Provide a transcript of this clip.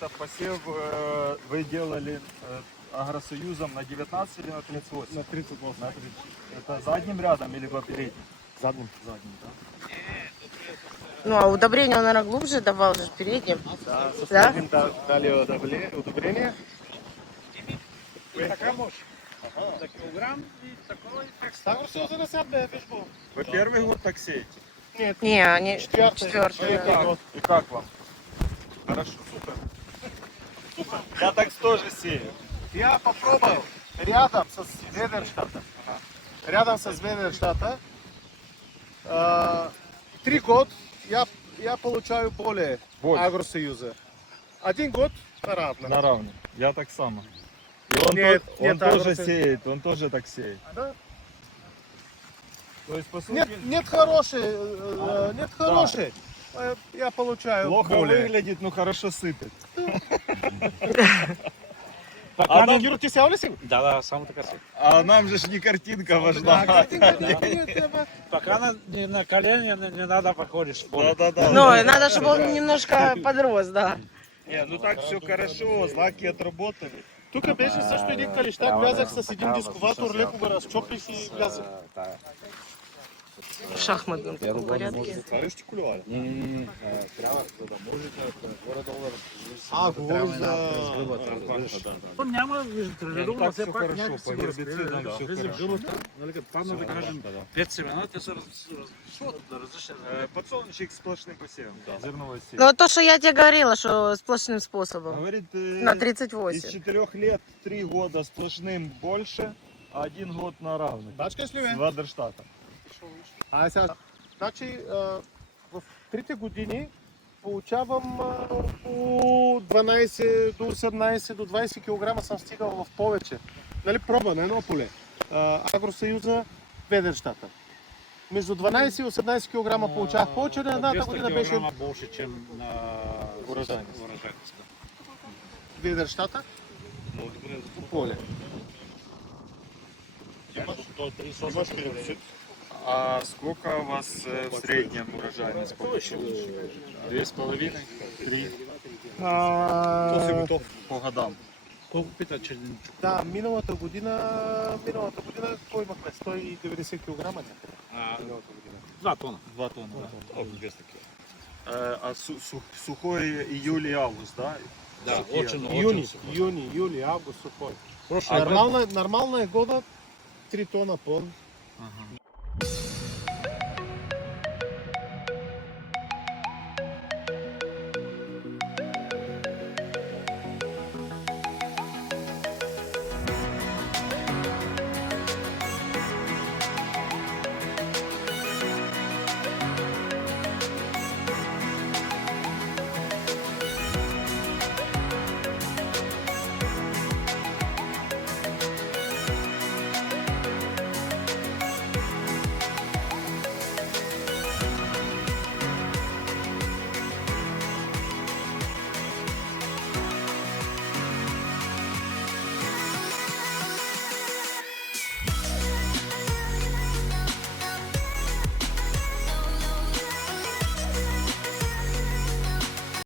это посев вы делали Агросоюзом на 19 или на 38? На 38. На 30. Это задним рядом или по передним? Задним. Задним, да? Ну, а удобрение он, наверное, глубже давал же передним. Да, со Да? средним дали удобрение. Така може. За кілограм і такої. Агросоюза на себе, вижу. Вы первый год так сеете? Нет, Не, они четвертый. четвертый. Да. И как вам? Хорошо, супер. Я так тоже сею. Я попробовал рядом со Зведерштата. Рядом со Зведерштата. 3 года я получаю поле Больше. Агросоюза. 1 год наравно. На равных. Я так само. И он, Нет, он нет, тоже Агросоюз. сеет, он тоже так сеет. Да? То есть, по сути, Нет хороший, нет хороший. Я получаю плохо более. выглядит, но хорошо сыпет. А на Юру ти сяв ли си? Да, само така си. А нам же ж не картинка важна. Пока на колени не надо походишь в поле. Да-да-да. Ну, и надо, чтобы он немножко подрос, да. Не, ну так все хорошо, злаки отработали. Тук беше също един калищак, влязах с един дисковатор, леко го разчопих и влязах. В шахматном таком порядке. Говориш за... Он няма, редовно так все все пак хорошо, някакси по го гербицидам разгледа. все Влезе в хорошо. жилата, нали, като падна да кажем 5 семена, те са различни. Подсолнечник сплошным посевом, зерновой сев. Ну, вот то, что я тебе говорила, что сплошным способом. Говорит, На из 38. 4 лет 3 года сплошным больше, а 1 год на равных. Бачкаш ли, бе? С Вадерштата. Сега. Значи, в 3 години получавам около 12 до 18 до 20 кг съм стигал в повече. Нали, проба на едно поле. Агросъюза, Ведерщата. Между 12 и 18 кг получавах повече, на едната година беше от больше, чем на Урожайност. Ведерщата по поле. А сколько у вас в среднем урожайность получилась? 2,5? 3? По годам. Колко пита черничук? Да, миналата година какво имахме? 190 кг някъде. 2 тона. 2 тонны, да. 200 кг. А сухой июль и август, да? Да, Сухие. очень Юни, юли, август, сухой. Прошлый Нормална е года 3 тона плон.